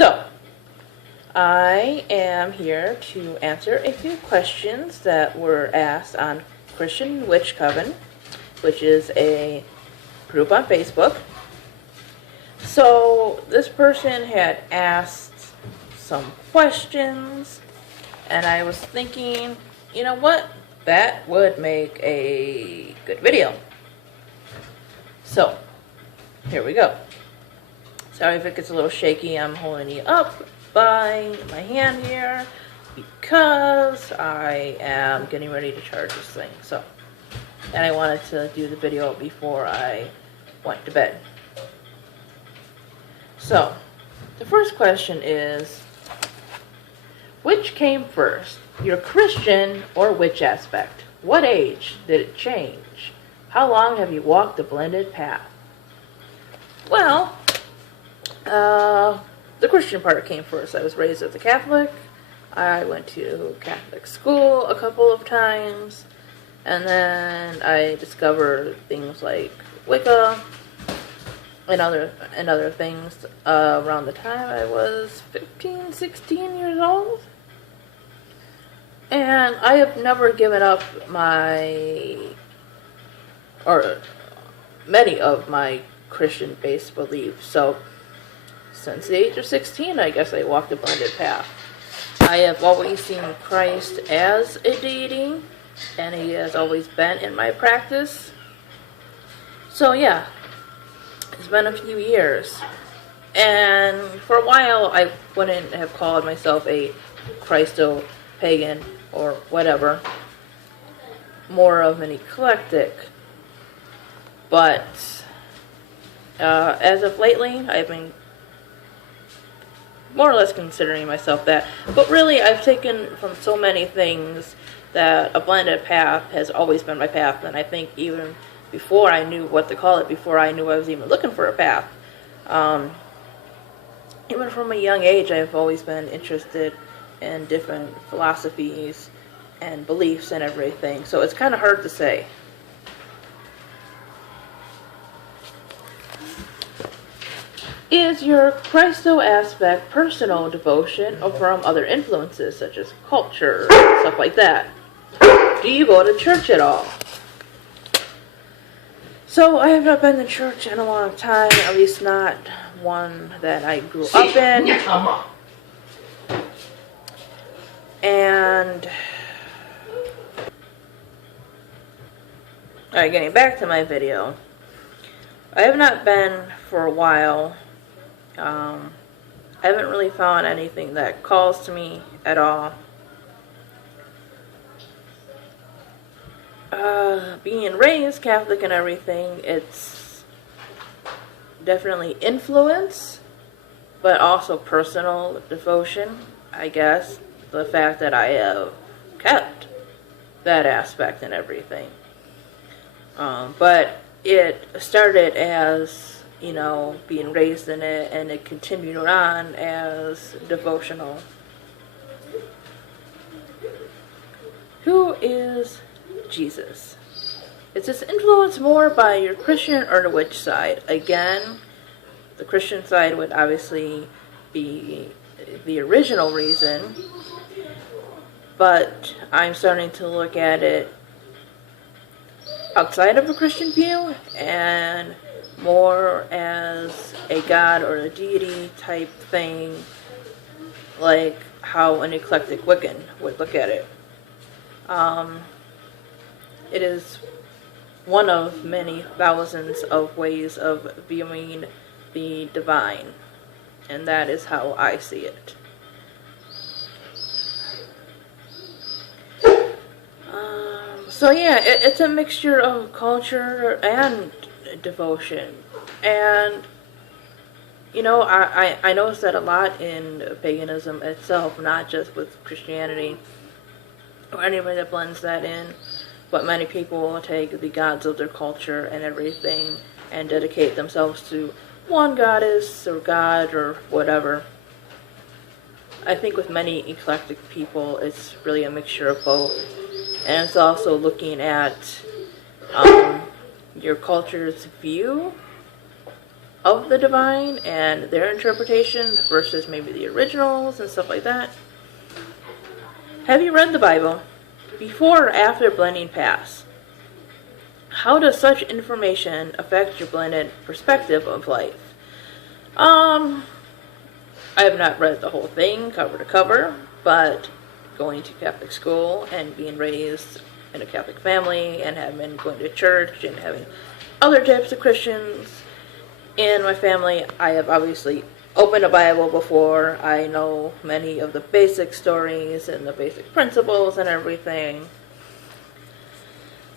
So, I am here to answer a few questions that were asked on Christian Witch Coven, which is a group on Facebook. So, this person had asked some questions, and I was thinking, you know what? That would make a good video. So, here we go. Sorry if it gets a little shaky. I'm holding it up by my hand here because I am getting ready to charge this thing. So, and I wanted to do the video before I went to bed. So, the first question is, which came first, your Christian or witch aspect? What age did it change? How long have you walked the blended path? Well, the Christian part came first. I was raised as a Catholic. I went to Catholic school a couple of times. And then I discovered things like Wicca and other things around the time I was 15, 16 years old. And I have never given up many of my Christian-based beliefs. So, since the age of 16, I guess I walked a blended path. I have always seen Christ as a deity, and he has always been in my practice. So yeah, it's been a few years. And for a while, I wouldn't have called myself a Christo-pagan or whatever. More of an eclectic. But as of lately, I've been more or less considering myself that. But really, I've taken from so many things that a blended path has always been my path. And I think even before I knew what to call it, before I knew I was even looking for a path, even from a young age, I've always been interested in different philosophies and beliefs and everything. So it's kind of hard to say. Is your Christo aspect personal devotion or from other influences such as culture, stuff like that? Do you go to church at all? So I have not been to church in a long time, at least not one that I grew up in. And alright, getting back to my video. I have not been for a while. I haven't really found anything that calls to me at all. Being raised Catholic and everything, it's definitely influence, but also personal devotion, I guess. The fact that I have kept that aspect and everything. But it started as, you know, being raised in it, and it continued on as devotional. Who is Jesus? Is this influenced more by your Christian or the witch side? Again, the Christian side would obviously be the original reason, but I'm starting to look at it outside of a Christian view and more as a god or a deity type thing, like how an eclectic Wiccan would look at it. It is one of many thousands of ways of viewing the divine, and that is how I see it. So yeah, it's a mixture of culture and devotion. And, you know, I notice that a lot in paganism itself, not just with Christianity or anybody that blends that in, but many people will take the gods of their culture and everything and dedicate themselves to one goddess or god or whatever. I think with many eclectic people, it's really a mixture of both. And it's also looking at your culture's view of the divine and their interpretation versus maybe the originals and stuff like that. Have you read the Bible? Before or after blending paths? How does such information affect your blended perspective of life? I have not read the whole thing cover to cover, but going to Catholic school and being raised in a Catholic family and having going to church and having other types of Christians in my family, I have obviously opened a Bible before. I know many of the basic stories and the basic principles and everything.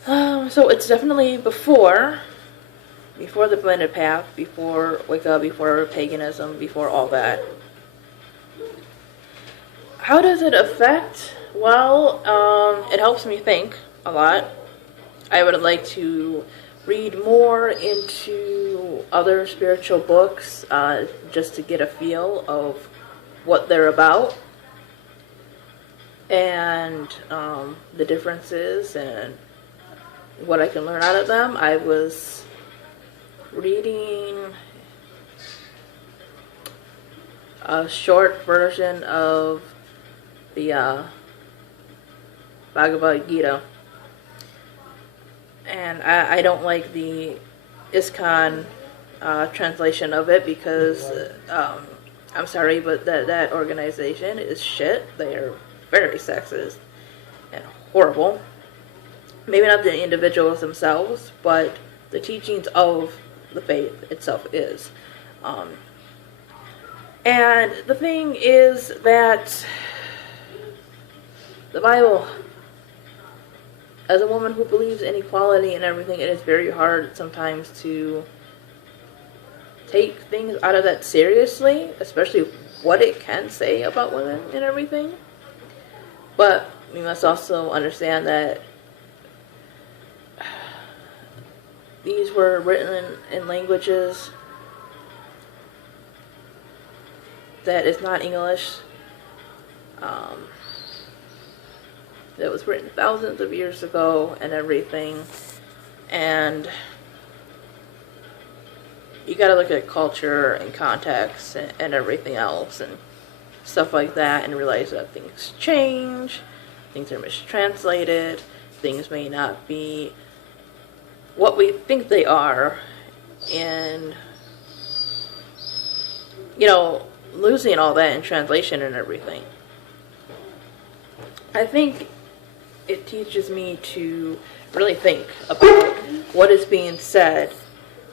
So it's definitely before the blended path, before Wicca, before paganism, before all that. How does it affect? Well, it helps me think a lot. I would like to read more into other spiritual books just to get a feel of what they're about and the differences and what I can learn out of them. I was reading a short version of the Bhagavad Gita, and I don't like the ISKCON translation of it because I'm sorry, but that organization is shit. They are very sexist and horrible. Maybe not the individuals themselves, but the teachings of the faith itself is. And the thing is that the Bible, as a woman who believes in equality and everything, it is very hard sometimes to take things out of that seriously, especially what it can say about women and everything. But we must also understand that these were written in languages that is not English. That was written thousands of years ago and everything. And you gotta look at culture and context and everything else and stuff like that and realize that things change, things are mistranslated, things may not be what we think they are, and losing all that in translation and everything. I think it teaches me to really think about what is being said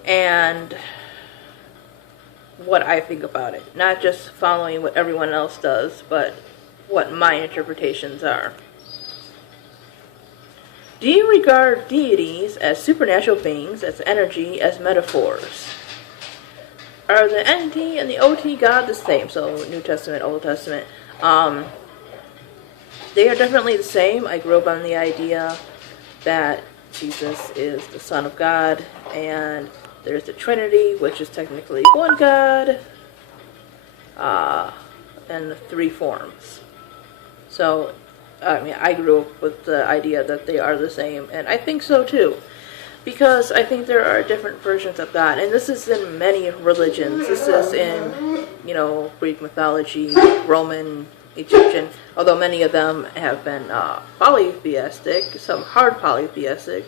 and what I think about it. Not just following what everyone else does, but what my interpretations are. Do you regard deities as supernatural beings, as energy, as metaphors? Are the NT and the OT God the same? So New Testament, Old Testament. They are definitely the same. I grew up on the idea that Jesus is the Son of God, and there's the Trinity, which is technically one God, and the three forms. So, I grew up with the idea that they are the same, and I think so too. Because I think there are different versions of God, and this is in many religions. This is in, Greek mythology, Roman, Egyptian, although many of them have been polytheistic, some hard polytheistic,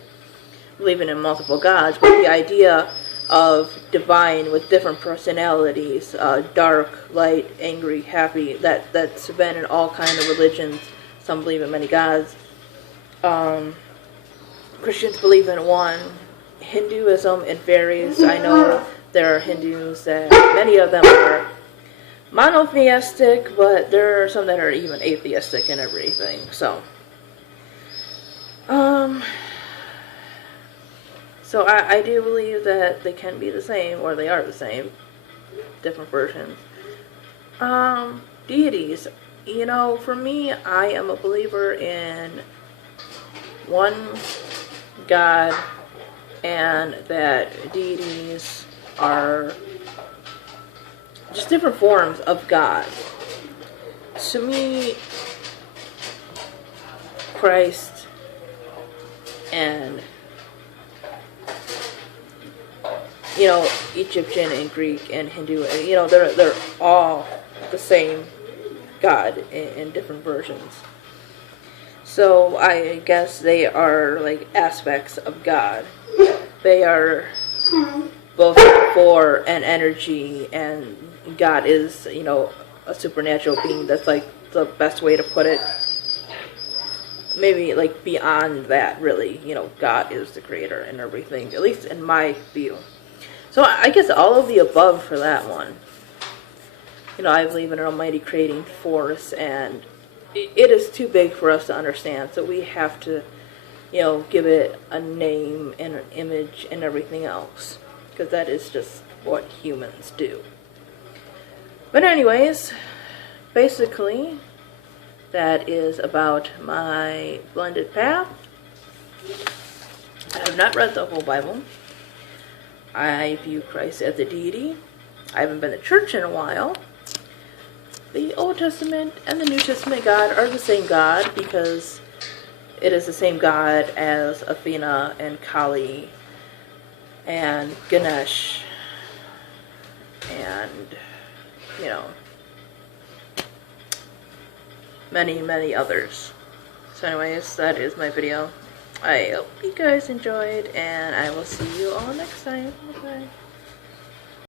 believing in multiple gods, but the idea of divine with different personalities, dark, light, angry, happy, that's been in all kind of religions. Some believe in many gods. Christians believe in one. Hinduism, it varies. I know there are Hindus that, many of them are monotheistic, but there are some that are even atheistic and everything. So I do believe that they can be the same, or they are the same, different versions. Deities, for me, I am a believer in one God, and that deities are just different forms of God. To me, Christ and you know, Egyptian and Greek and Hindu, and you know, they're all the same God in different versions. So I guess they are like aspects of God. They are both for an energy, and God is, you know, a supernatural being. That's like the best way to put it. Maybe like beyond that, really, you know, God is the creator and everything, at least in my view. So I guess all of the above for that one. You know, I believe in an almighty creating force, and it is too big for us to understand, so we have to, you know, give it a name and an image and everything else, because that is just what humans do. But anyways, basically, that is about my blended path. I have not read the whole Bible. I view Christ as a deity. I haven't been to church in a while. The Old Testament and the New Testament God are the same God, because it is the same God as Athena and Kali and Ganesh and, you know, many, many others. So anyways, that is my video. I hope you guys enjoyed, and I will see you all next time. Bye-bye.